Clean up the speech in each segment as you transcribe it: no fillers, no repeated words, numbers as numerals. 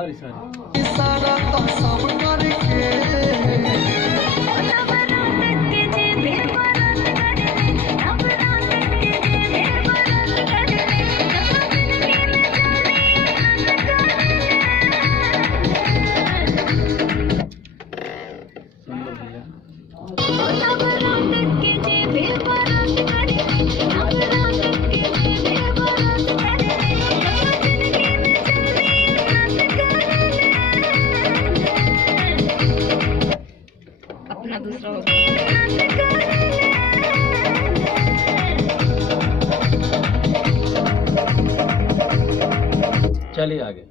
सारी सारी सारा तो सब करके सुन लो भैया। अपना दूसरा हो चलिए आगे।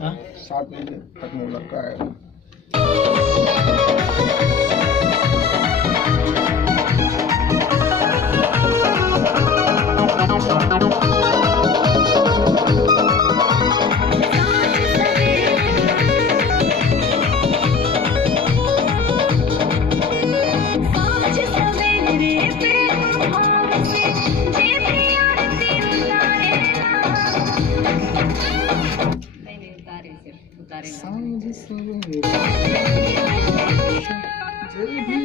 हाँ? 7 बजे तक में लड़का आएगा। सांझ सवेरे जय भी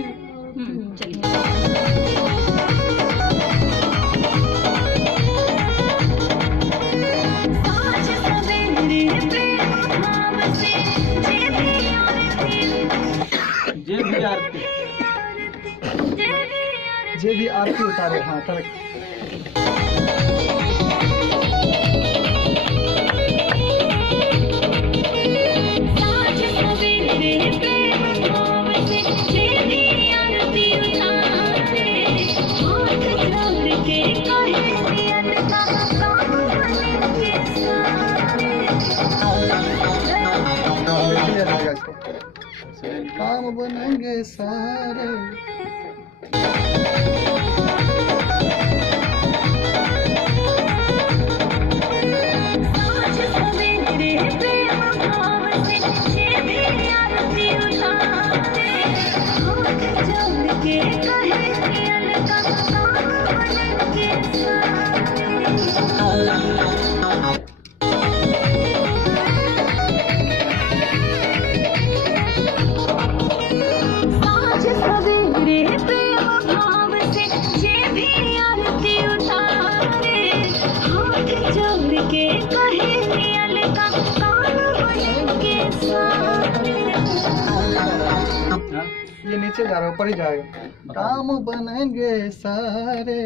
जे भी आरती उतारे। हाँ करेक्ट। काम बनेंगे सारे। ये नीचे जा रहा है, ऊपर ही जाएगा। काम बनेंगे सारे।